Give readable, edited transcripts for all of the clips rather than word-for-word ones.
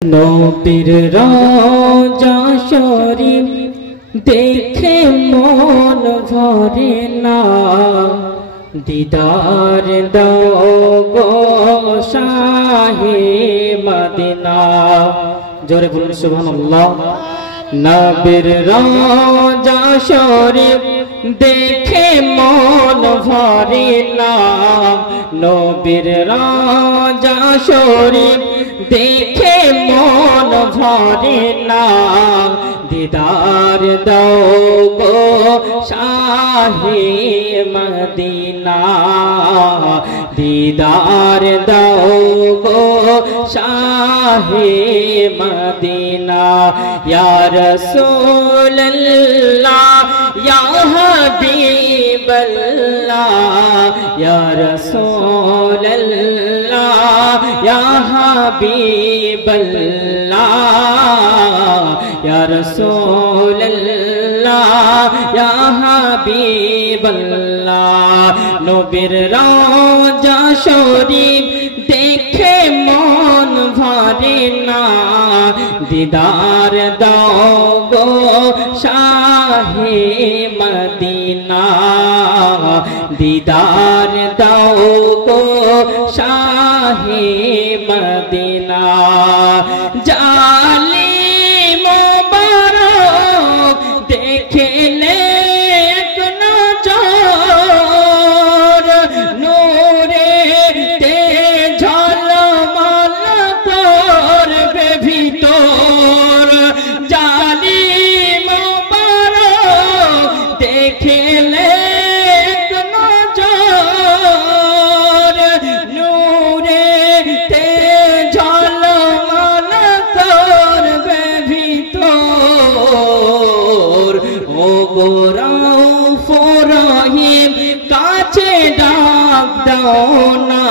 নবীর রওজা শরীফ দেখে মন ভরে না, দিদার দাও গো শাহে মদিনা। জোরে বলুন সুবহানাল্লাহ। নবীর রওজা শরীফ দেখে মন ভরে না, নবীর রওজা শরীফ দেখে মন ভরে না, দিদার দাও গো শাহে মদিনা, দিদার দাও গো শাহে মদিনা। ইয়া রাসূলুল্লাহ ইয়া হাবিবাল্লাহ, ইয়া রাসূলুল্লাহ ইয়া হাবিবাল্লাহ, ইয়া রাসূলুল্লাহ ইয়া হাবিবাল্লাহ। নবীর রওজা শরীফ দেখে মন ভরে না, দিদার দাও গো শাহে মদিনা, দিদার দাও গো শাহে মদিনা। জালি মোবারক দেখলে এক নজর, নূরে তে ঝলমল করবে ভিতর। জালি মোবারক দেখলে এক নজর, নূরে তে ঝলমল করবে ভিতর। ও গো রাউফুর রহিম কাছে ডাক দাও না,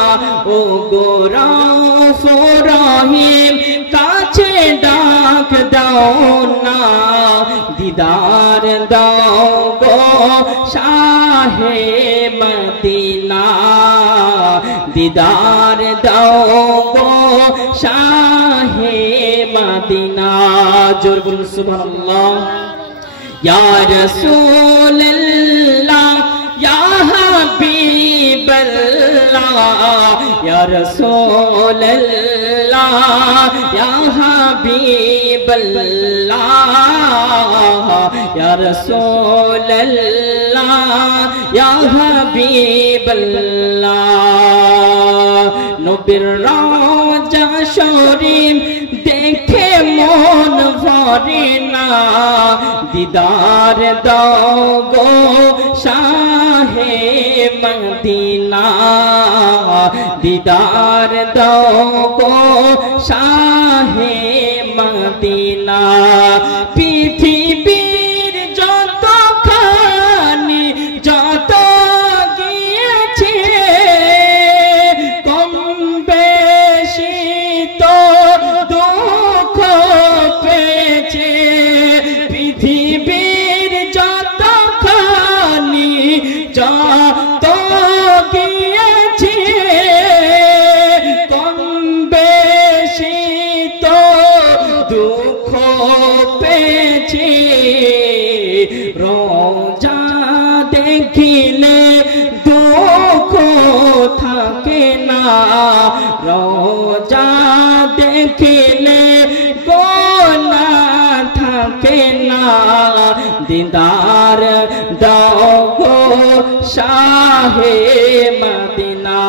ও গো রাউফুর রহিম কাছে ডাক দাও না, দিদার দাও গো শাহে মদিনা, দিদার দাও গো শাহে মদিনা। জোর বলুন সুবহানাল্লাহ। ইয়া রাসূলুল্লাহ ইয়া হাবিবাল্লাহ, ইয়া রাসূলুল্লাহ ইয়া হাবিবাল্লাহ, ইয়া রাসূলুল্লাহ ইয়া হাবিবাল্লাহ। নবীর রওজা শরীফ দেখে মন ভরে না, দিদার দাও গো শাহে মদিনা, দিদার দাও গো শাহে মদিনা। পৃথিবীর যতখানি যত গিয়েছে, কম বেশি তো দুঃখ পেয়েছে। পৃথিবীর যতখানি যত গিয়েছে, কম বেশি তো দুঃখ পেয়েছে। রওজা দেখিলে দুঃখ থাকে না, রওজা দেখিলে গুনাহ থাকে না, দিদার দাও গো শাহে মদিনা।